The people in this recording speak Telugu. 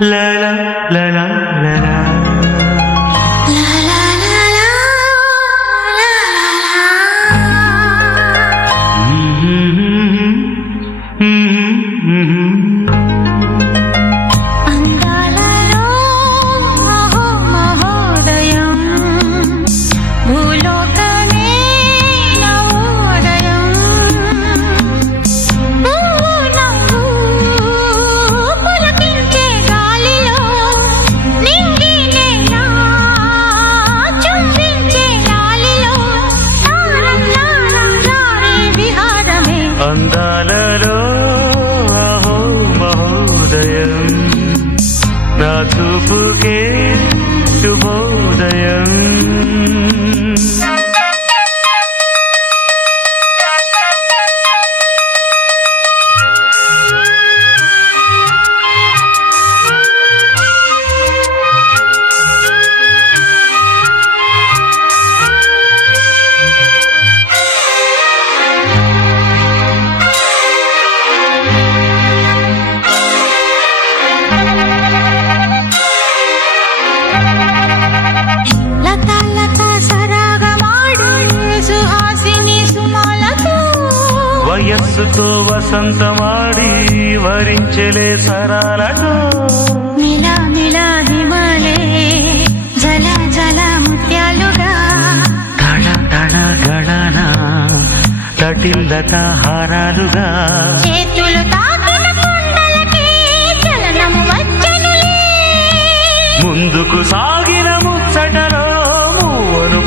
La la la la la la. అందాలలో అహో మహోదయం నా చూపుకే శుభోదయం. వయస్సుతో వసంతమాడి వరించలే సరాలతో మిలా మిలా హిమాలే జల జల ముత్యాలుగా తళ తళ గళన తటిల్లత హారాలుగా చేతులు తాకిన కొండలకే చలనము వచ్చనులే. ముందుకు సాగిన ముచ్చటలో మూవను